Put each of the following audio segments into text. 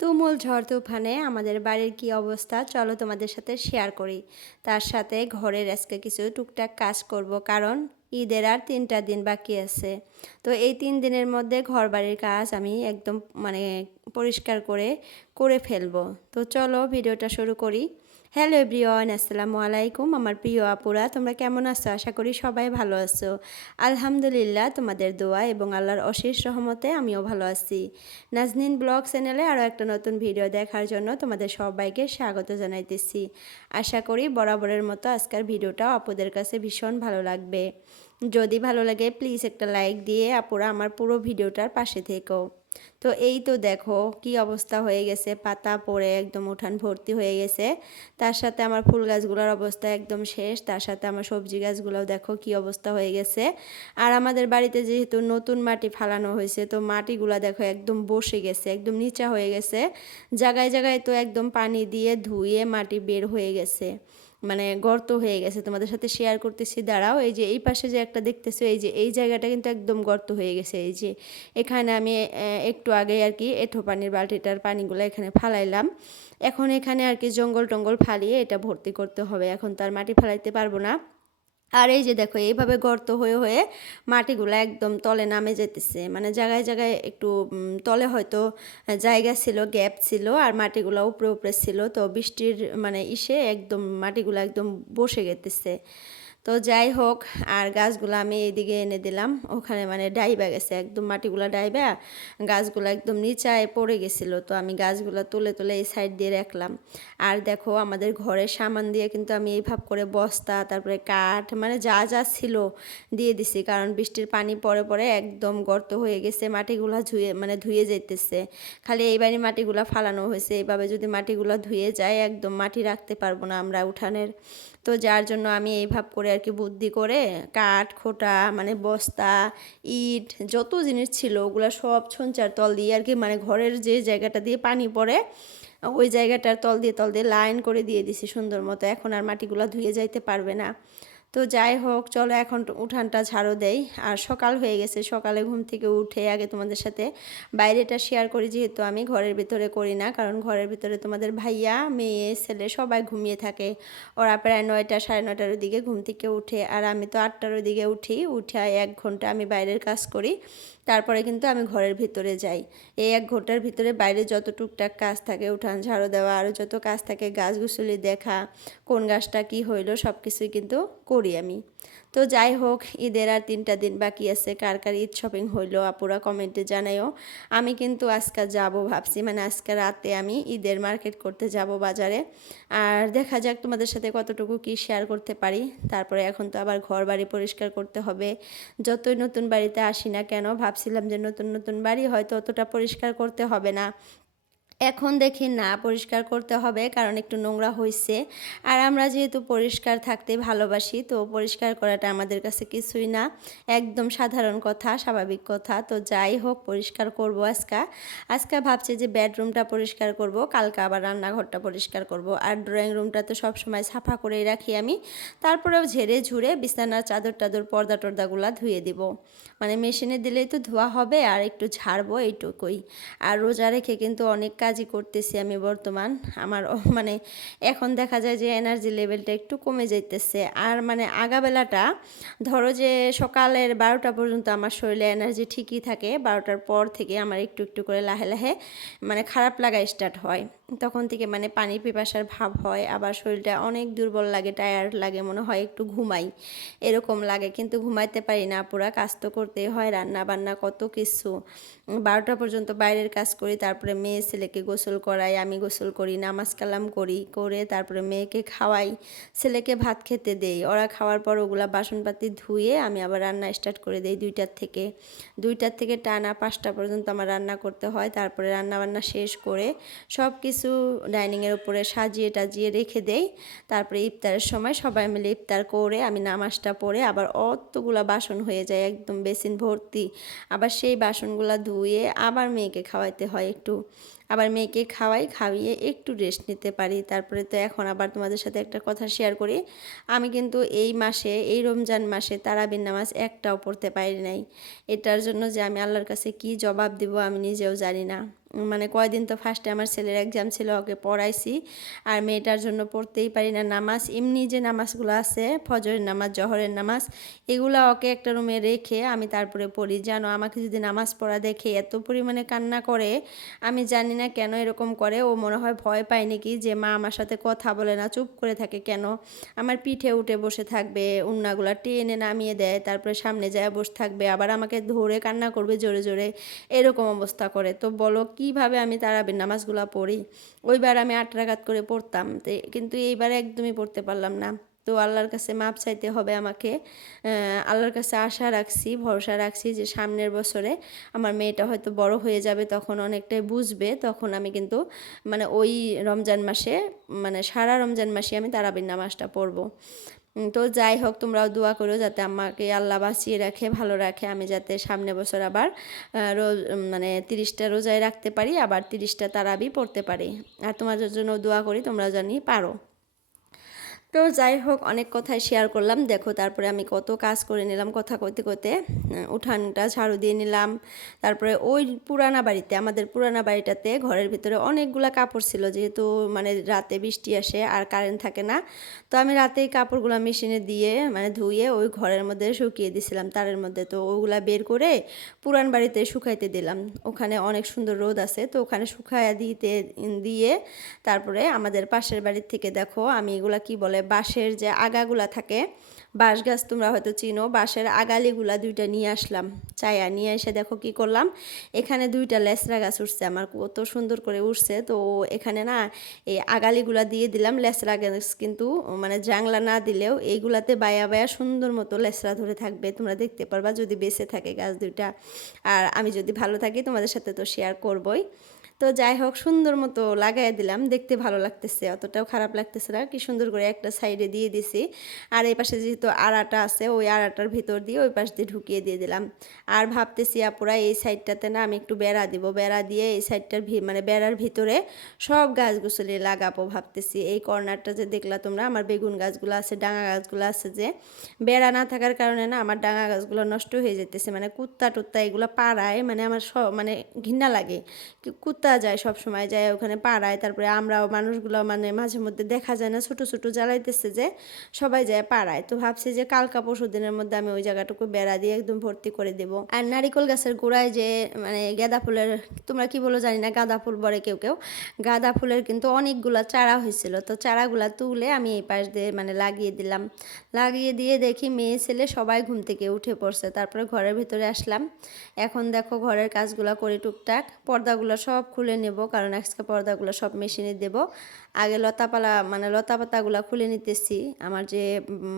তুমুল ঝড় তুফানে আমাদের বাড়ির কি অবস্থা চলো তোমাদের সাথে শেয়ার করি। তার সাথে ঘরের আজকে কিছু টুকটাক কাজ করব, কারণ ঈদের আর 3টা দিন বাকি আছে। তো এই 3 দিনের মধ্যে ঘর বাড়ির কাজ আমি একদম পরিষ্কার করে করে ফেলবো। তো চলো ভিডিওটা শুরু করি। হ্যালো এভরিওয়ান, আসসালামু আলাইকুম আমার প্রিয় আপুরা, তোমরা কেমন আছো? আশা করি সবাই ভালো আছো। আলহামদুলিল্লাহ, তোমাদের দোয়া এবং আল্লাহর অশেষ রহমতে আমিও ভালো আছি। নাজনীন ব্লগ চ্যানেলে আরও একটা নতুন ভিডিও দেখার জন্য তোমাদের সবাইকে স্বাগত জানাইতেছি। আশা করি বরাবরের মতো আজকের ভিডিওটাও আপুদের কাছে ভীষণ ভালো লাগবে। যদি ভালো লাগে প্লিজ একটা লাইক দিয়ে আপুরা আমার পুরো ভিডিওটার পাশে থেকো। তো এই তো দেখো কি অবস্থা হয়ে গেছে, পাতা পড়ে একদম উঠান ভর্তি হয়ে গেছে। তার সাথে আমার ফুল গাছগুলোর অবস্থা একদম শেষ, তার সাথে আমার সবজি গাছগুলোও দেখো কি অবস্থা হয়ে গেছে। আর আমাদের বাড়িতে যেহেতু নতুন মাটি ফালানো হয়েছে, তো মাটিগুলো দেখো একদম বসে গেছে, একদম নিচা হয়ে গেছে। জায়গায় জায়গায় তো একদম পানি দিয়ে ধুয়ে মাটি বের হয়ে গেছে, মানে গর্ত হয়ে গেছে। তোমাদের সাথে শেয়ার করতেছি, দাঁড়াও। এই যে এই পাশে যে একটা দেখতেছো, এই যে এই জায়গাটা কিন্তু একদম গর্ত হয়ে গেছে। এই যে এখানে আমি একটু আগে আর কি এঁঠো পানির বালতিটার পানিগুলো এখানে ফালাইলাম। এখন এখানে আর কি জঙ্গল টঙ্গল ফালিয়ে এটা ভর্তি করতে হবে, এখন তার মাটি ফালাইতে পারবো না। আর এই যে দেখো এইভাবে গর্ত হয়ে হয়ে মাটিগুলো একদম তলে নামে যেতেছে, মানে জায়গায় জায়গায় একটু তলে হয়তো জায়গা ছিল, গ্যাপ ছিল, আর মাটিগুলো উপরে উপরে ছিল। তো বৃষ্টির ইসে একদম মাটিগুলো একদম বসে গেতেছে। তো যাই হোক, আর গাছগুলো আমি এইদিকে এনে দিলাম, ওখানে ডাইবা গেছে একদম মাটিগুলো, ডাইবা গাছগুলো একদম নিচায় পড়ে গেছিলো। তো আমি গাছগুলো তুলে তুলে এই সাইড দিয়ে রাখলাম। আর দেখো আমাদের ঘরের সামান দিয়ে কিন্তু আমি এইভাবে করে বস্তা, তারপরে কাঠ, যা যা ছিল দিয়ে দিছি, কারণ বৃষ্টির পানি পরে পরে একদম গর্ত হয়ে গেছে, মাটিগুলো ধুয়ে যাইতেছে। খালি এইবারই মাটিগুলো ফালানো হয়েছে, এইভাবে যদি মাটিগুলো ধুয়ে যায় একদম মাটি রাখতে পারবো না আমরা উঠানের। তো যার জন্য আমি এইভাবে করে আর কি বুদ্ধি করে কাঠ খোটা, বস্তা, ইট, যত জিনিস ছিল ওগুলো সব ছঞ্চার তল দিয়ে আর কি, ঘরের যে জায়গাটা দিয়ে পানি পড়ে ওই জায়গাটার তল দিয়ে লাইন করে দিয়ে দিছি সুন্দর মতো। এখন আর মাটিগুলো ধুয়ে যাইতে পারবে না। তো যাই হোক, চলো এখন উঠানটা ঝাড়ু দেই। আর সকাল হয়ে গেছে, সকালে ঘুম থেকে উঠে আগে তোমাদের সাথে বাইরেটা শেয়ার করি, যেহেতু আমি ঘরের ভিতরে করি না, কারণ ঘরের ভিতরে তোমাদের ভাইয়া মেয়ে ছেলে সবাই ঘুমিয়ে থাকে। ওরা প্রায় 9টা 9:30টার দিকে ঘুম থেকে উঠে, আর আমি তো 8টার দিকে উঠে 1 ঘন্টা আমি বাইরের কাজ করি, তারপরে কিন্তু আমি ঘরের ভিতরে যাই। এই 1 ঘন্টার ভিতরে বাইরে যত টুকটাক কাজ থাকে, উঠান ঝাড়ু দেওয়া, আরও যত কাজ থাকে, গাছগুছলি দেখা, কোন গাছটা কি হইলো সব কিছুই কিন্তু করি আমি। তো যাই হোক, ঈদের আর 3টা দিন বাকি আছে। কার কার ঈদ শপিং হইলো আপুরা কমেন্টে জানাইও। আমি কিন্তু আজকে যাব ভাবছি, আজকে রাতে আমি ঈদের মার্কেট করতে যাব বাজারে। আর দেখা যাক তোমাদের সাথে কতটুকু কি শেয়ার করতে পারি। তারপরে এখন তো আবার ঘর বাড়ি পরিষ্কার করতে হবে। যতই নতুন বাড়িতে আসি না কেন, ভাবছিলাম যে নতুন নতুন বাড়ি হয়তো অতটা পরিষ্কার করতে হবে না, এখন দেখি না পরিষ্কার করতে হবে, কারণ একটু নোংরা হয়েছে। আর আমরা যেহেতু পরিষ্কার থাকতে ভালোবাসি, তো পরিষ্কার করাটা আমাদের কাছে কিছুই না, একদম সাধারণ কথা, স্বাভাবিক কথা। তো যাই হোক, পরিষ্কার করব আজকে ভাবছি যে বেডরুমটা পরিষ্কার করব, কালকে আবার রান্নাঘরটা পরিষ্কার করব। আর ড্রয়িং রুমটা তো সবসময় সাফা করেই রাখি আমি। তারপরেও ঝেড়ে ঝুড়ে বিছানার চাদর টাদর পর্দা টর্দাগুলা ধুয়ে দিব, মেশিনে দিলেই তো ধোয়া হবে, আর একটু ঝাড়বো এইটুকুই। আর রোজা রেখে কিন্তু অনেক কাজই করতেছি আমি বর্তমান। আমার এখন দেখা যায় যে এনার্জি লেভেলটা একটু কমে যাইতেছে। আর আগাবেলাটা ধরো যে সকালের 12টা পর্যন্ত আমার শরীরে এনার্জি ঠিকই থাকে, 12টার পর থেকে আমার একটু একটু করে লাহে লাহে খারাপ লাগা স্টার্ট হয়। তখন থেকে পানির পিপাসার ভাব হয়, আবার শরীরটা অনেক দুর্বল লাগে, টায়ার্ড লাগে, মনে হয় একটু ঘুমাই এরকম লাগে, কিন্তু ঘুমাইতে পারি না। পুরা কাজ তো করতেই হয়, রান্না বান্না কত কিছু। 12টা পর্যন্ত বাইরের কাজ করি, তারপরে মেয়ে ছেলেকে গোসল করাই, আমি গোসল করি, নামাজ কালাম করি, করে তারপরে মেয়েকে খাওয়াই, ছেলেকে ভাত খেতে দেই। ওরা খাওয়ার পর ওগুলা বাসনপাতি ধুয়ে আমি আবার রান্না স্টার্ট করে দিই 2টার থেকে টানা 5টা পর্যন্ত আমার রান্না করতে হয়। তারপরে রান্না বান্না শেষ করে সব কিছু ডাইনিংয়ের উপরে সাজিয়ে টাজিয়ে রেখে দেই। তারপরে ইফতারের সময় সবাই মিলে ইফতার করে আমি নামাজটা পড়ে আবার অতগুলা বাসন হয়ে যায় একদম বেসিন ভর্তি, আবার সেই বাসনগুলা ধুয়ে আবার মেয়েকে খাওয়াইতে হয় একটু, আবার মেয়েকে খাইয়ে একটু রেস্ট নিতে পারি। তারপরে তো এখন আবার তোমাদের সাথে একটা কথা শেয়ার করি, আমি কিন্তু এই রমজান মাসে তারাবির নামাজ একটাও পড়তে পারি নাই। এটার জন্য যে আমি আল্লাহর কাছে কি জবাব দিব আমি নিজেও জানি না। মানে কয়দিন তো ফার্স্টে আমার ছেলের এক্সাম ছিল, ওকে পড়াইছি। আর মেয়েটার জন্য পড়তেই পারি না নামাজ, এমনি যে নামাজগুলো আছে ফজরের নামাজ, জহরের নামাজ, এগুলো ওকে একটা রুমে রেখে আমি তারপরে পড়ি। জানো, আমাকে যদি নামাজ পড়া দেখে এত পরিমাণে কান্না করে, আমি জানি না কেন এরকম করে। ও মনে হয় ভয় পায় নাকি যে মা আমার সাথে কথা বলে না, চুপ করে থাকে কেন। আমার পিঠে উঠে বসে থাকবে, উন্নাগুলা টেনে নামিয়ে দেয়, তারপরে সামনে যায় বসে থাকবে, আবার আমাকে ধরে কান্না করবে জোরে জোরে, এরকম অবস্থা করে। তো বলো কিভাবে আমি তারাবির নামাজগুলো পড়ি? ওইবার আমি 8 রাকাত করে পড়তাম, কিন্তু এইবার একদমই পড়তে পারলাম না। তো আল্লাহর কাছে মাপ চাইতে হবে আমাকে। আল্লাহর কাছে আশা রাখছি, ভরসা রাখছি যে সামনের বছরে আমার মেয়েটা হয়তো বড় হয়ে যাবে, তখন অনেকটাই বুঝবে, তখন আমি কিন্তু মানে ওই রমজান মাসে, মানে সারা রমজান মাসে আমি তারাবির নামাজটা পড়বো। তো যাই হোক, তোমরাও দোয়া করো যাতে আমাকে আল্লাহ বাঁচিয়ে রাখে, ভালো রাখে, আমি যাতে সামনে বছর আবার মানে 30টা রোজায় রাখতে পারি, আবার 30টা তারাবি পড়তে পারি। আর তোমাদের জন্য দোয়া করি তোমরা জানি পারো। তো যাই হোক, অনেক কথাই শেয়ার করলাম। দেখো তারপরে আমি কত কাজ করে নিলাম কথা কইতে কইতে। উঠানটা ঝাড়ু দিয়ে নিলাম। তারপরে ওই পুরানা বাড়িতে, আমাদের পুরানা বাড়িটাতে ঘরের ভিতরে অনেকগুলা কাপড় ছিল, যেহেতু মানে রাতে বৃষ্টি আসে আর কারেন্ট থাকে না। তো আমি রাতেই কাপড়গুলো মেশিনে দিয়ে মানে ধুয়ে ওই ঘরের মধ্যে শুকিয়ে দিছিলাম তারের মধ্যে। তো ওগুলা বের করে পুরান বাড়িতে শুকাইতে দিলাম। ওখানে অনেক সুন্দর রোদ আছে, তো ওখানে শুকাইয়া দিয়ে তারপরে আমাদের পাশের বাড়ির থেকে দেখো আমি এগুলা কি বলে, বাঁশের যে আগাগুলা থাকে, বাঁশ গাছ তোমরা হয়তো চিনো, বাঁশের আগালিগুলা 2টা নিয়ে আসলাম। চায়া নিয়ে এসে দেখো কি করলাম, এখানে 2টা লেসরা গাছ উঠছে, আমার কত সুন্দর করে উঠছে। তো এখানে না এই আগালিগুলা দিয়ে দিলাম। লেসরা গাছ কিন্তু মানে জাংলা না দিলেও এইগুলাতে বায়া বায়া সুন্দর মতো লেসরা ধরে থাকবে, তোমরা দেখতে পারবা যদি বেঁচে থাকে গাছ 2টা। আর আমি যদি ভালো থাকি তোমাদের সাথে তো শেয়ার করবই। তো যাই হোক, সুন্দর মতো লাগাই দিলাম, দেখতে ভালো লাগতেছে, অতটাও খারাপ লাগতেছে না। কি সুন্দর করে একটা সাইডে দিয়ে দিছি। আর এই পাশে যেহেতু আড়াটা আছে, ওই আড়াটার ভিতর দিয়ে ওই পাশ দিয়ে ঢুকিয়ে দিয়ে দিলাম। আর ভাবতেছি আপুরা এই সাইডটাতে না আমি একটু বেড়া দিব, বেড়া দিয়ে এই সাইডটার মানে বেড়ার ভিতরে সব গাছগুছালি লাগাবো ভাবতেছি। এই কর্নারটা যে দেখলা তোমরা, আমার বেগুন গাছগুলো আছে, ডাঙা গাছগুলো আছে, যে বেড়া না থাকার কারণে না আমার ডাঙা গাছগুলো নষ্ট হয়ে যেতেছে, মানে কুত্তা টুত্তা এগুলো পাড়ায়, মানে আমার সব মানে ঘৃণা লাগে। কুত্তা যায় সব সময়, যায় ওখানে পাড়ায়। তারপরে আমরাও মানুষগুলো মানে মাঝে মধ্যে দেখা যায় না, ছোটো ছোটো জ্বালাইতেছে যে সবাই যায় পাড়ায়। তো ভাবছি যে কালকা পরশু দিনের মধ্যে আমি ওই জায়গাটুকু বেড়া দিয়ে একদম ভর্তি করে দেব। আর নারিকেল গাছের গোড়ায় যে মানে গাঁদা ফুলের, তোমরা কি বলো জানি না, গাঁদা ফুল বলে কেউ কেউ, গাঁদা ফুলের কিন্তু অনেকগুলা চারা হয়েছিল। তো চারাগুলা তুলে আমি এই পাশ দিয়ে মানে লাগিয়ে দিলাম। লাগিয়ে দিয়ে দেখি মেয়ে ছেলে সবাই ঘুম থেকে উঠে পড়ছে। তারপরে ঘরের ভিতরে আসলাম। এখন দেখো ঘরের কাজগুলো করি টুকটাক, পর্দাগুলো সব খুলে নেব, কারণ আজকে পর্দাগুলো সব মেশিনে দেব। আগে লতাপালা মানে লতা পাতাগুলো খুলে নিতেছি। আমার যে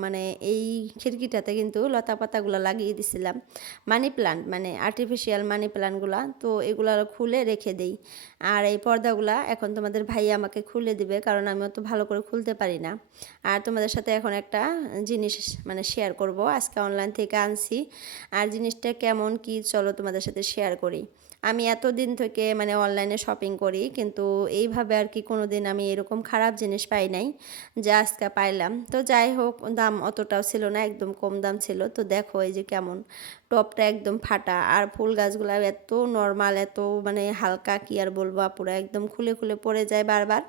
মানে এই খিড়কিটাতে কিন্তু লতা পাতাগুলো লাগিয়ে দিছিলাম, মানি প্লান্ট মানে আর্টিফিশিয়াল মানি প্লান্টগুলা, তো এগুলো খুলে রেখে দেই। আর এই পর্দাগুলা এখন তোমাদের ভাই আমাকে খুলে দিবে, কারণ আমি অত ভালো করে খুলতে পারি না। আর তোমাদের সাথে এখন একটা জিনিস মানে শেয়ার করব, আজকে অনলাইন থেকে আনছি। আর জিনিসটা কেমন কি চলো তোমাদের সাথে শেয়ার করি। আমি এতদিন থেকে মানে অনলাইনে শপিং করি, কিন্তু এইভাবে আর কি কোনো দিন আমি এরকম খারাপ জিনিস পাই নাই, যা আজকে পাইলাম। তো যাই হোক, দাম অতটাও ছিল না, একদম কম দাম ছিল। তো দেখো এই যে কেমন, টপটা একদম ফাটা, আর ফুল গাছগুলো এত নর্মাল, এত মানে হালকা, কি আর বলবো পুরো একদম খুলে খুলে পড়ে যায় বারবার।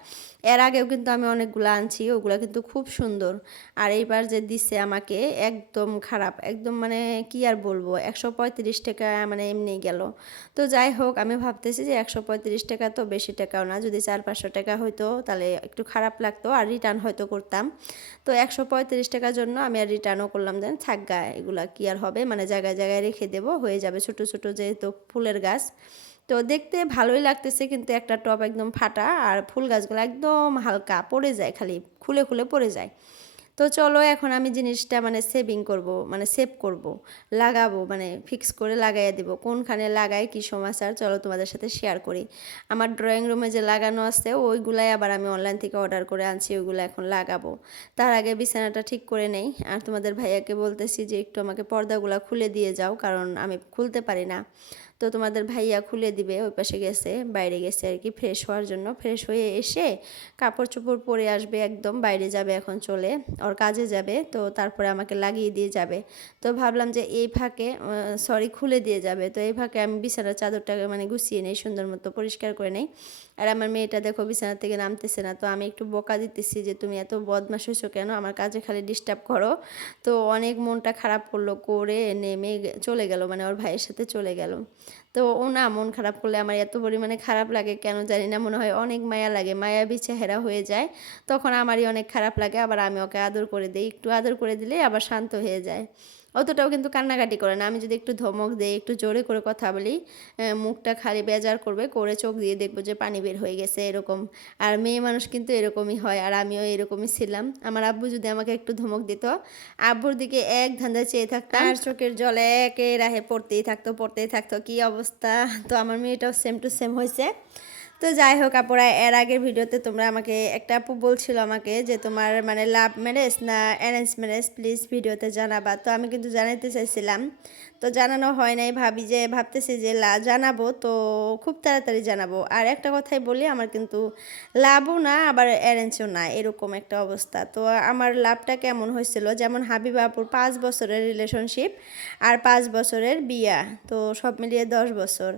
এর আগেও কিন্তু আমি অনেকগুলো আনছি, ওগুলো কিন্তু খুব সুন্দর। আর এইবার যে দিচ্ছে আমাকে একদম খারাপ, একদম মানে কি আর বলবো, 135 টাকা মানে এমনি গেল। তো যাই হোক, আমি ভাবতেছি যে 135 টাকা তো বেশি টাকাও না, যদি 400-500 টাকা হইতো তাহলে একটু খারাপ লাগতো আর রিটার্ন হয়তো করতাম। তো 135 টাকার জন্য আমি আর রিটার্নও করলাম, দেন থাক গা, এগুলা কি আর হবে, মানে জায়গায় জায়গায় রেখে দেবো, হয়ে যাবে ছোটো ছোটো যেহেতু ফুলের গাছ। তো দেখতে ভালোই লাগতেছে, কিন্তু একটা টব একদম ফাটা, আর ফুল গাছগুলো একদম হালকা পড়ে যায়, খালি খুলে খুলে পড়ে যায়। তো চলো এখন আমি জিনিসটা মানে সেভিং করব, মানে সেভ করব, লাগাবো, মানে ফিক্স করে লাগাইয়া দেবো। কোনখানে লাগাই কি সমাচার চলো তোমাদের সাথে শেয়ার করি। আমার ড্রয়িং রুমে যে লাগানো আছে ওইগুলাই আবার আমি অনলাইন থেকে অর্ডার করে আনছি, ওইগুলো এখন লাগাবো। তার আগে বিছানাটা ঠিক করে নেই। আর তোমাদের ভাইয়াকে বলতেছি যে একটু আমাকে পর্দাগুলো খুলে দিয়ে যাও, কারণ আমি খুলতে পারি না। তো তোমাদের ভাইয়া খুলে দিবে, ওই পাশে গেছে, বাইরে গেছে আর কি ফ্রেশ হওয়ার জন্য। ফ্রেশ হয়ে এসে কাপড় চোপড় পরে আসবে, একদম বাইরে যাবে এখন চলে, ওর কাজে যাবে। তো তারপরে আমাকে লাগিয়ে দিয়ে যাবে। তো ভাবলাম যে এই ফাঁকে খুলে দিয়ে যাবে, তো এই ফাঁকে আমি বিছানার চাদরটাকে মানে গুছিয়ে নেই, সুন্দর মতো পরিষ্কার করে নেই। আর আমার মেয়েটা দেখো বিছানা থেকে নামতেছে না, তো আমি একটু বকা দিতেছি যে তুমি এত বদমাশ হয়েছো কেন, আমার কাজে খালি ডিস্টার্ব করো। তো অনেক মনটা খারাপ করলো, করে নেমে চলে গেল, মানে ওর ভাইয়ের সাথে চলে গেল। তো ও না মন খারাপ করলে আমার এত পরিমাণে খারাপ লাগে কেন জানি না, মনে হয় অনেক মায়া লাগে, মায়াবী চেহারা হয়ে যায়, তখন আমারই অনেক খারাপ লাগে। আবার আমি ওকে আদর করে দিই, একটু আদর করে দিলে আবার শান্ত হয়ে যায়। অতটাও কিন্তু কান্নাকাটি করে না, আমি যদি একটু ধমক দিই, একটু জোরে করে কথা বলি, মুখটা খালি বেজার করবে, করে চোখ দিয়ে দেখবো যে পানি বের হয়ে গেছে এরকম। আর মেয়ে মানুষ কিন্তু এরকমই হয়, আর আমিও এরকমই ছিলাম। আমার আব্বু যদি আমাকে একটু ধমক দিত, আব্বুর দিকে এক ধান্দায় চেয়ে থাকতাম, আর চোখের জলে একে রাহে পড়তেই থাকতো, কি অবস্থা। তো আমার মেয়েটাও সেম টু সেম হয়েছে। তো যাই হোক আপুরা, এর আগের ভিডিওতে তোমরা আমাকে একটা আপু বলছিল আমাকে যে তোমার মানে লাভ ম্যারেজ না অ্যারেঞ্জ ম্যারেজ, প্লিজ ভিডিওতে জানাবা। তো আমি কিন্তু জানাতে চাইছিলাম, তো জানানো হয় নাই, ভাবতেছি যে জানাবো, তো খুব তাড়াতাড়ি জানাবো। আর একটা কথাই বলি, আমার কিন্তু লাভও না আবার অ্যারেঞ্জও না, এরকম একটা অবস্থা। তো আমার লাভটা কেমন হয়েছিল, যেমন হাবিবা আপুর 5 বছরের রিলেশনশিপ আর 5 বছরের বিয়া, তো সব মিলিয়ে 10 বছর।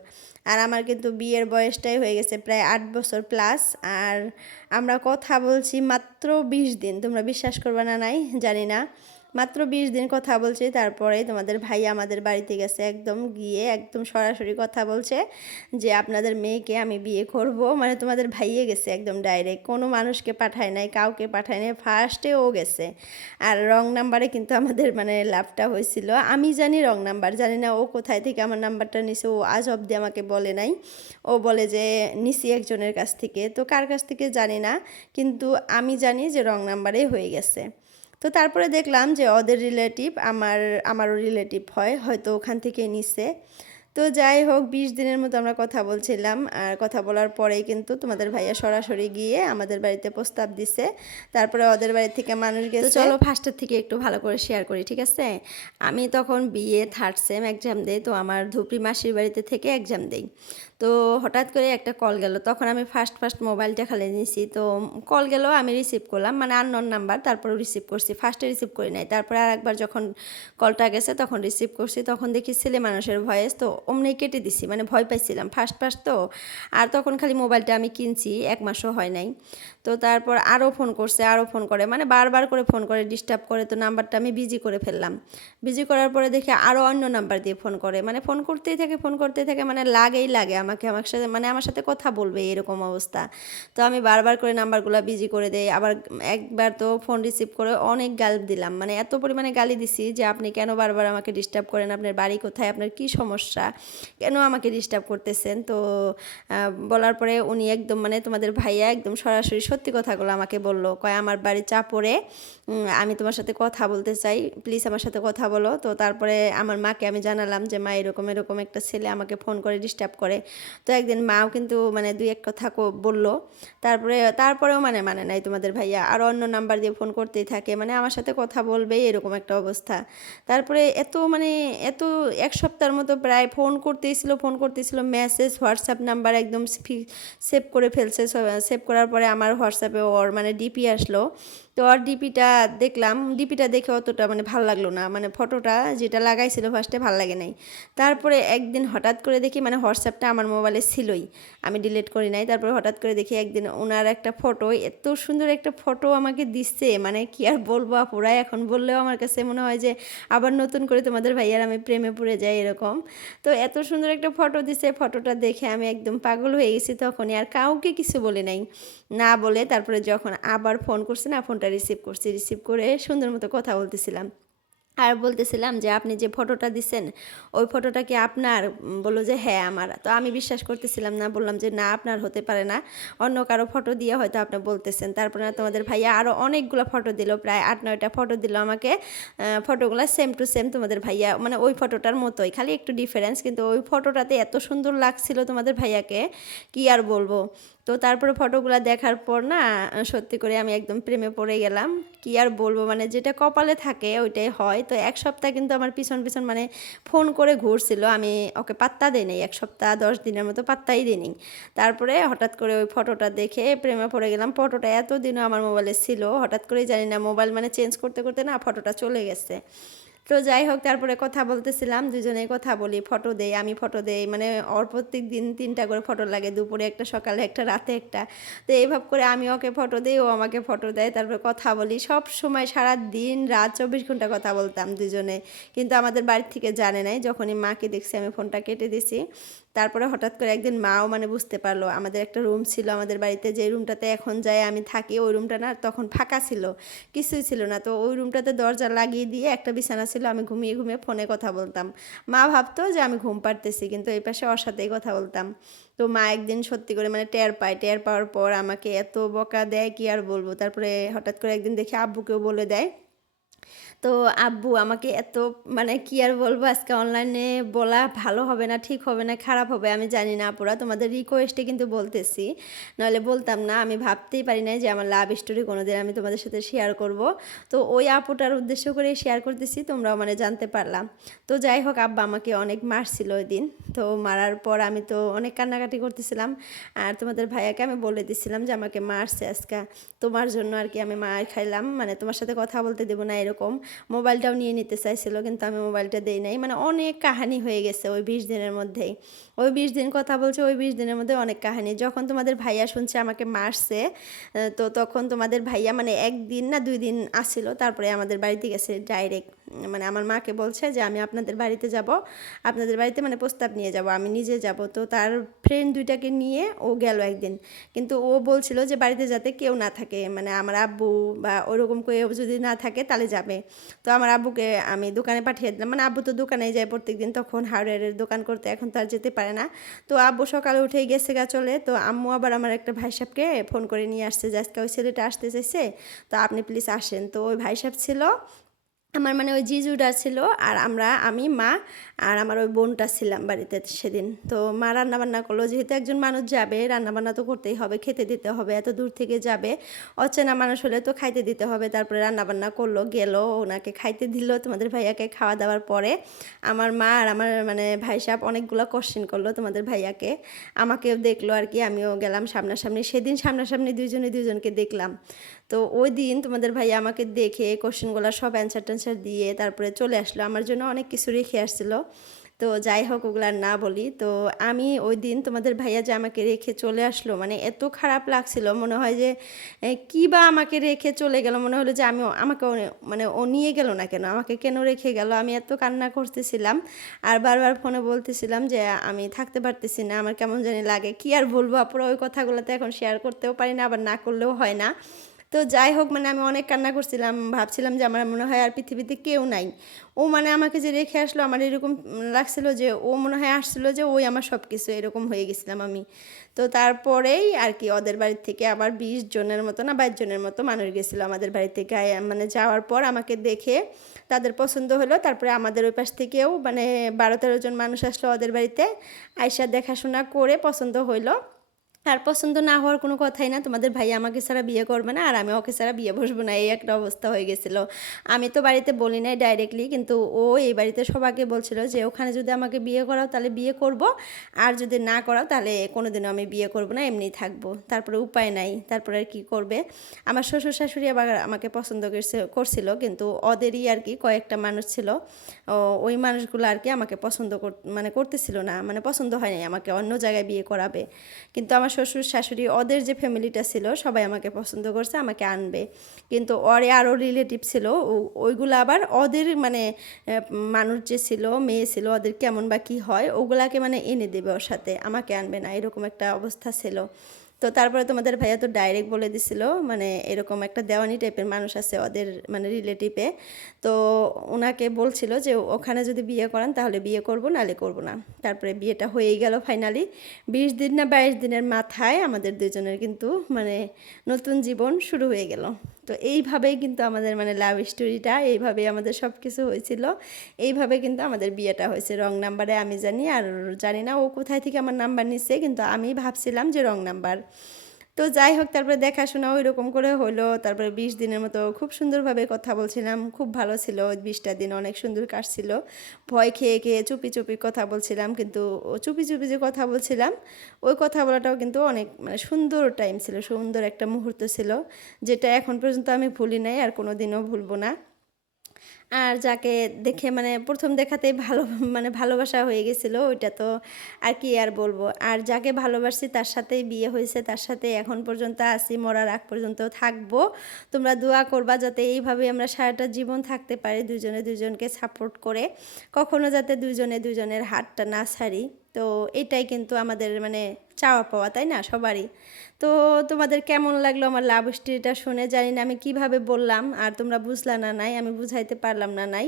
আর আমার কিন্তু বিয়ের বয়সটাই হয়ে গেছে প্রায় 8 বছর প্লাস। আর আমরা কথা বলছি মাত্র 20 দিন, তোমরা বিশ্বাস করবে না নাই জানি না, মাত্র 20 দিন কথা বলছি। তারপরে তোমাদের ভাই আমাদের বাড়িতে গেছে, একদম গিয়ে একদম সরাসরি কথা বলছে যে আপনাদের মেয়েকে আমি বিয়ে করব, মানে তোমাদের ভাইয়ে গেছে একদম ডাইরেক্ট, কোনো মানুষকে পাঠায় নাই, কাউকে পাঠায় নাই, ফার্স্টে ও গেছে। আর রং নাম্বারে কিন্তু আমাদের মানে লাভটা হয়েছিল, আমি জানি রং নাম্বার, জানি না ও কোথায় থেকে আমার নাম্বারটা নিছে, ও আজ অবধি আমাকে বলে নাই। ও বলে যে নিছি একজনের কাছ থেকে, তো কার কাছ থেকে জানি না, কিন্তু আমি জানি যে রং নাম্বারেই হয়ে গেছে। তো তারপরে দেখলাম যে ওদের রিলেটিভ আমারও রিলেটিভ হয়তো ওখান থেকে নিছে। তো যাই হোক 20 দিনের মতো আমরা কথা বলছিলাম, আর কথা বলার পরেই কিন্তু তোমাদের ভাইয়া সরাসরি গিয়ে আমাদের বাড়িতে প্রস্তাব দিছে। তারপরে ওদের বাড়ি থেকে মানুষ গেছে। তো চলো ফার্স্টের থেকে একটু ভালো করে শেয়ার করি, ঠিক আছে। আমি তখন বিএ 3rd সেম এক্সাম দেই, তো আমার ধুপড়ি মাসির বাড়িতে থেকে এক্সাম দেই। তো হঠাৎ করে একটা কল গেল, তখন আমি ফার্স্ট মোবাইলটা খালি নিছি, তো কল গেল, আমি রিসিভ করলাম, মানে আননোন নাম্বার, তারপরে রিসিভ করছি, ফার্স্টে রিসিভ করি নাই, তারপরে আরেকবার যখন কলটা গেছে তখন রিসিভ করছি, তখন দেখি ছেলে মানুষের ভয়েস, তো অমনি কেটে দিছি, মানে ভয় পাইছিলাম ফার্স্ট তো। আর তখন খালি মোবাইলটা আমি কিনছি, 1 মাসও হয় নাই। তো তারপর আরও ফোন করছে, আরও ফোন করে, মানে বারবার করে ফোন করে, ডিস্টার্ব করে, তো নাম্বারটা আমি বিজি করে ফেললাম। বিজি করার পরে দেখি আরও অন্য নাম্বার দিয়ে ফোন করে, মানে ফোন করতেই থাকে, মানে লাগে আমার সাথে, মানে আমার সাথে কথা বলবে এরকম অবস্থা। তো আমি বারবার করে নাম্বারগুলো বিজি করে দেই। আবার একবার তো ফোন রিসিভ করে অনেক গাল দিলাম, মানে এত পরিমাণে গালি দিছি যে আপনি কেন বারবার আমাকে ডিস্টার্ব করেন, আপনার বাড়ি কোথায়, আপনার কি সমস্যা, কেন আমাকে ডিস্টার্ব করতেছেন। তো বলার পরে উনি একদম মানে তোমাদের ভাইয়া একদম সরাসরি সত্যি কথাগুলো আমাকে বলল, কয় আমার বাড়ি চাপড়ে, আমি তোমার সাথে কথা বলতে চাই, প্লিজ আমার সাথে কথা বলো। তো তারপরে আমার মাকে আমি জানালাম যে মা এরকম একটা ছেলে আমাকে ফোন করে ডিস্টার্ব করে। তো একদিন মাও কিন্তু মানে 2-1 কথা বললো। তারপরেও মানে নাই তোমাদের ভাইয়া, আর অন্য নাম্বার দিয়ে ফোন করতেই থাকে, মানে আমার সাথে কথা বলবেই এরকম একটা অবস্থা। তারপরে এত 1 সপ্তাহের মতো প্রায় ফোন করতেছিল, মেসেজ হোয়াটসঅ্যাপ নাম্বার একদম সেভ করে ফেলছে। সেভ করার পরে আমার হোয়াটসঅ্যাপে ওর মানে ডিপি আসলো। তো ওর ডিপিটা দেখলাম, ডিপিটা দেখে অতটা মানে ভালো লাগলো না, মানে ফটোটা যেটা লাগাইছিল ফার্স্টে ভালো লাগে নাই। তারপরে একদিন হঠাৎ করে দেখি, মানে হোয়াটসঅ্যাপটা আমার মোবাইলে ছিলই, আমি ডিলিট করি নাই। তারপরে হঠাৎ করে দেখি একদিন ওনার একটা ফটো, এত সুন্দর একটা ফটো আমাকে দিচ্ছে, মানে কি আর বলবো আপুরা, এখন বললেও আমার কাছে মনে হয় যে আবার নতুন করে তোমাদের ভাইয়ার আমি প্রেমে পড়ে যাই এরকম। তো এত সুন্দর একটা ফটো দিছে, ফটোটা দেখে আমি একদম পাগল হয়ে গেছি তখনই, আর কাউকে কিছু বলে নাই, না বলে তারপরে যখন আবার ফোন করছে না, ফোনটা রিসিভ করে সুন্দর মতো কথা বলতেছিলাম। আর বলতেছিলাম যে আপনি যে ফটোটা দিছেন ওই ফটোটা কি আপনার, বললো যে হ্যাঁ আমার। তো আমি বিশ্বাস করতেছিলাম না, বললাম যে না আপনার হতে পারে না, অন্য কারো ফটো দিয়ে হয়তো আপনি বলতেছেন। তারপরে তোমাদের ভাইয়া আরও অনেকগুলো ফটো দিল, প্রায় 8-9টা ফটো দিল আমাকে। ফটোগুলো সেম টু সেম তোমাদের ভাইয়া, মানে ওই ফটোটার মতোই, খালি একটু ডিফারেন্স, কিন্তু ওই ফটোটাতে এত সুন্দর লাগছিল তোমাদের ভাইয়াকে, কি আর বলবো। তো তারপরে ফটোগুলো দেখার পর না সত্যি করে আমি একদম প্রেমে পড়ে গেলাম। কি আর বলবো, মানে যেটা কপালে থাকে ওইটাই হয়। তো ১ সপ্তাহ কিন্তু আমার পিছন মানে ফোন করে ঘুরছিল। আমি ওকে পাত্তা দেই নাই। ১ সপ্তাহ ১০ দিনের মতো পাত্তাই দেইনি। তারপরে হঠাৎ করে ওই ফটোটা দেখে প্রেমে পড়ে গেলাম। ফটোটা এতদিনও আমার মোবাইলে ছিল। হঠাৎ করেই জানি না মোবাইল মানে চেঞ্জ করতে, করতে না ফটোটা চলে গেছে। তো যাই হোক, তারপরে কথা বলতেছিলাম, দুজনেই কথা বলি, ফটো দেই, আমি ফটো দেই, মানে ওর প্রত্যেকদিন ৩টা করে ফটো লাগে, দুপুরে একটা, সকালে একটা, রাতে একটা। তো এইভাবে করে আমি ওকে ফটো দিই, ও আমাকে ফটো দেয়, তারপরে কথা বলি। সব সময় সারাদিন রাত ২৪ ঘন্টা কথা বলতাম দুজনে। কিন্তু আমাদের বাড়ির থেকে জানে নাই। যখনই মাকে দেখছি আমি ফোনটা কেটে দিছি। তারপরে হঠাৎ করে একদিন মাও মানে বুঝতে পারলো। আমাদের একটা রুম ছিল আমাদের বাড়িতে, যে রুমটাতে এখন যাই আমি থাকি, ওই রুমটা না তখন ফাঁকা ছিল, কিছুই ছিল না। তো ওই রুমটাতে দরজা লাগিয়ে দিয়ে একটা বিছানা ছিল, আমি ঘুমিয়ে ঘুমিয়ে ফোনে কথা বলতাম। মা ভাবতো যে আমি ঘুম পাড়তেছি, কিন্তু এই পাশে ওর সাথেই কথা বলতাম। তো মা একদিন সত্যি করে মানে টের পায়, টের পাওয়ার পর আমাকে এত বকা দেয় কি আর বলবো। তারপরে হঠাৎ করে একদিন দেখি আব্বুকেও বলে দেয়। তো আব্বু আমাকে এত, মানে কি আর বলবো, আজকে অনলাইনে বলা ভালো হবে না, ঠিক হবে না, খারাপ হবে আমি জানি না আপুরা, তোমাদের রিকোয়েস্টে কিন্তু বলতেছি, নাহলে বলতাম না। আমি ভাবতেই পারি নাই যে আমার লাভ স্টোরি কোনোদিন আমি তোমাদের সাথে শেয়ার করব। তো ওই আপুটার উদ্দেশ্য করে শেয়ার করতেছি, তোমরাও মানে জানতে পারলাম। তো যাই হোক, আব্বা আমাকে অনেক মারছিল ওই দিন। তো মারার পর আমি তো অনেক কান্নাকাটি করতেছিলাম। আর তোমাদের ভাইয়াকে আমি বলে দিছিলাম যে আমাকে মারছে আজকে, তোমার জন্য আর কি আমি মার খাইলাম, মানে তোমার সাথে কথা বলতে দেবো না এরকম। মোবাইলটাও নিয়ে নিতে চাইছিল, কিন্তু আমি মোবাইলটা দেই নাই। মানে অনেক কাহিনী হয়ে গেছে ওই ২০ দিনের মধ্যেই। ওই ২০ দিন কথা বলছে, ওই ২০ দিনের মধ্যে অনেক কাহিনী। যখন তোমাদের ভাইয়া শুনছে আমাকে মারছে, তো তখন তোমাদের ভাইয়া মানে ১ দিন না ২ দিন আসছিল, তারপরে আমাদের বাড়িতে গেছে ডাইরেক্ট। মানে আমার মাকে বলছে যে আমি আপনাদের বাড়িতে যাব, আপনাদের বাড়িতে মানে প্রস্তাব নিয়ে যাব, আমি নিজে যাব। তো তার ফ্রেন্ড ২টাকে নিয়ে ও গেল একদিন। কিন্তু ও বলছিল যে বাড়িতে যাতে কেউ না থাকে, মানে আমার আব্বু বা ওরকম কেউ যদি না থাকে তাহলে যাবে। তো আমার আব্বুকে আমি দোকানে পাঠিয়ে দিলাম, মানে আব্বু তো দোকানে যায় প্রত্যেকদিন, তখন হার্ডওয়্যারের দোকান করতে, এখন তো আর যেতে পারে না। তো আব্বু সকালে উঠেই গেছে গা চলে। তো আম্মু আবার আমার একটা ভাই সাহেবকে ফোন করে নিয়ে আসছে যে আজকে ওই ছেলেটা আসতে চাইছে, তো আপনি প্লিজ আসেন। তো ওই ভাই সাহেব ছিল আমার, মানে ওই জিজুটা ছিল, আর আমি, মা আর আমার ওই বোনটা ছিলাম বাড়িতে সেদিন। তো মা রান্নাবান্না করলো, যেহেতু একজন মানুষ যাবে রান্নাবান্না তো করতেই হবে, খেতে দিতে হবে, এত দূর থেকে যাবে, অচেনা মানুষ হলে তো খাইতে দিতে হবে। তারপরে রান্নাবান্না করলো, গেল, ওনাকে খাইতে দিল, তোমাদের ভাইয়াকে খাওয়া দাওয়ার পরে আমার মা আর আমার মানে ভাই সাহেব অনেকগুলো কোশ্চেন করলো তোমাদের ভাইয়াকে, আমাকেও দেখলো আর কি, আমিও গেলাম সামনাসামনি। সেদিন সামনাসামনি দুইজনে দুইজনকে দেখলাম। তো ওই দিন তোমাদের ভাইয়া আমাকে দেখে কোশ্চেনগুলো সব অ্যান্সার ট্যান্সার দিয়ে তারপরে চলে আসলো, আমার জন্য অনেক কিছু রেখে আসছিলো। তো যাই হোক, ওগুলো আর না বলি। তো আমি ওই দিন তোমাদের ভাইয়া যে আমাকে রেখে চলে আসলো, মানে এত খারাপ লাগছিল, মনে হয় যে কী বা আমাকে রেখে চলে গেল, মনে হলো যে আমাকে মানে ও নিয়ে গেল না কেন, আমাকে কেন রেখে গেল। আমি এত কান্না করতেছিলাম আর বারবার ফোনে বলতেছিলাম যে আমি থাকতে পারতেছি না, আমার কেমন জানি লাগে। কি আর বলবো আপুরা, ওই কথাগুলো তো এখন শেয়ার করতেও পারি না, আবার না করলেও হয় না। তো যাই হোক, মানে আমি অনেক কান্না করছিলাম, ভাবছিলাম যে আমার মনে হয় আর পৃথিবীতে কেউ নাই। ও মানে আমাকে যে রেখে আসলো, আমার এরকম লাগছিল যে ও মনে হয় আসছিলো, যে ওই আমার সব কিছু, এরকম হয়ে গেছিলাম আমি। তো তারপরেই আর কি ওদের বাড়ির থেকে আবার ২০ জনের মতো না ২২ জনের মতো মানুষ গেছিলো আমাদের বাড়ি থেকে। মানে যাওয়ার পর আমাকে দেখে তাদের পছন্দ হলো, তারপরে আমাদের ওই পাশ থেকেও মানে ১২-১৩ জন মানুষ আসলো ওদের বাড়িতে, আইসা দেখাশোনা করে পছন্দ হইলো। আর পছন্দ না হওয়ার কোনো কথাই না, তোমাদের ভাইয়া আমাকে ছাড়া বিয়ে করবে না, আর আমি ওকে ছাড়া বিয়ে বসবো না, এই একটা অবস্থা হয়ে গেছিলো। আমি তো বাড়িতে বলি নাই ডাইরেক্টলি, কিন্তু ও এই বাড়িতে সবাইকে বলছিল যে ওখানে যদি আমাকে বিয়ে করাও তাহলে বিয়ে করব, আর যদি না করাও তাহলে কোনোদিনও আমি বিয়ে করব না, এমনিই থাকবো। তারপরে উপায় নাই, তারপরে আর কী করবে। আমার শ্বশুর শাশুড়ি আবার আমাকে পছন্দ করছিল, কিন্তু ওদেরই আর কি কয়েকটা মানুষ ছিল, ওই মানুষগুলো আর কি আমাকে পছন্দ মানে করতেছিল না, মানে পছন্দ হয়নি, আমাকে অন্য জায়গায় বিয়ে করাবে। কিন্তু আমার শ্বশুর শাশুড়ি ওদের যে ফ্যামিলিটা ছিল সবাই আমাকে পছন্দ করছে, আমাকে আনবে। কিন্তু ওরে আরও রিলেটিভ ছিল, ওইগুলো আবার ওদের মানে মানুষ যে ছিল, মেয়ে ছিল, ওদের কেমন বা কী হয় ওগুলাকে মানে এনে দেবে ওর সাথে, আমাকে আনবে না, এরকম একটা অবস্থা ছিল। তো তারপরে তোমাদের ভাইয়া তো ডাইরেক্ট বলে দিছিল, মানে এরকম একটা দেওয়ানি টাইপের মানুষ আছে ওদের মানে রিলেটিভে। তো ওনাকে বলছিল যে ওখানে যদি বিয়ে করান তাহলে বিয়ে করব, নাহলে করব না। তারপরে বিয়েটা হয়েই গেল ফাইনালি। ২০ দিন না ২২ দিনের মাথায় আমাদের দুজনের কিন্তু মানে নতুন জীবন শুরু হয়ে গেল। তো এইভাবেই কিন্তু আমাদের মানে লাভ স্টোরিটা, এইভাবেই আমাদের সব কিছু হয়েছিল। এইভাবে কিন্তু আমাদের বিয়েটা হয়েছে। রং নাম্বারে আমি জানি, আর জানি না ও কোথায় থেকে আমার নাম্বার নিচ্ছে, কিন্তু আমি ভাবছিলাম যে রং নাম্বার। তো যাই হোক, তারপরে দেখাশোনা ওই রকম করে হলো। তারপরে 20 দিনের মতো খুব সুন্দরভাবে কথা বলছিলাম, খুব ভালো ছিল। ওই 20টা দিন অনেক সুন্দর কাটছিল। ভয় খেয়ে খেয়ে চুপি চুপি কথা বলছিলাম, কিন্তু ও চুপি চুপি যে কথা বলছিলাম, ওই কথা বলাটাও কিন্তু অনেক মানে সুন্দর টাইম ছিল, সুন্দর একটা মুহূর্ত ছিল, যেটা এখন পর্যন্ত আমি ভুলি নাই, আর কোনো দিনও ভুলবো না। আর যাকে দেখে মানে প্রথম দেখাতেই ভালো মানে ভালোবাসা হয়ে গেছিলো, ওইটা তো আর কি আর বলবো। আর যাকে ভালোবাসছি তার সাথেই বিয়ে হয়েছে, তার সাথে এখন পর্যন্ত আছি, মরার আগ পর্যন্ত থাকবো। তোমরা দোয়া করবা যাতে এইভাবে আমরা সারাটা জীবন থাকতে পারি, দুজনে দুজনকে সাপোর্ট করে, কখনো যাতে দুজনে দুজনের হাতটা না ছাড়ি। তো এটাই কিন্তু আমাদের মানে চাওয়া পাওয়া, তাই না, সবারই। তো তোমাদের কেমন লাগলো আমার লাভ স্টোরিটা শুনে, জানি না আমি কিভাবে বললাম আর তোমরা বুঝলা না নাই, আমি বুঝাইতে পারলাম না নাই।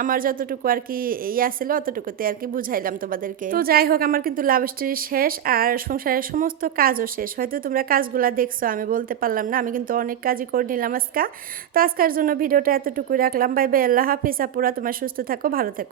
আমার যতটুকু আর কি ইয়া ছিল অতটুকুতে আর কি বুঝাইলাম তোমাদেরকে। তো যাই হোক, আমার কিন্তু লাভ স্টোরি শেষ, আর সংসারের সমস্ত কাজও শেষ। হয়তো তোমরা কাজগুলা দেখছো, আমি বলতে পারলাম না, আমি কিন্তু অনেক কাজই করে নিলাম আজকে। তো আজকের জন্য ভিডিওটা এতটুকুই রাখলাম। বাই বাই, আল্লাহ হাফিজ আপুরা, তোমার সুস্থ থাকো, ভালো থেকো।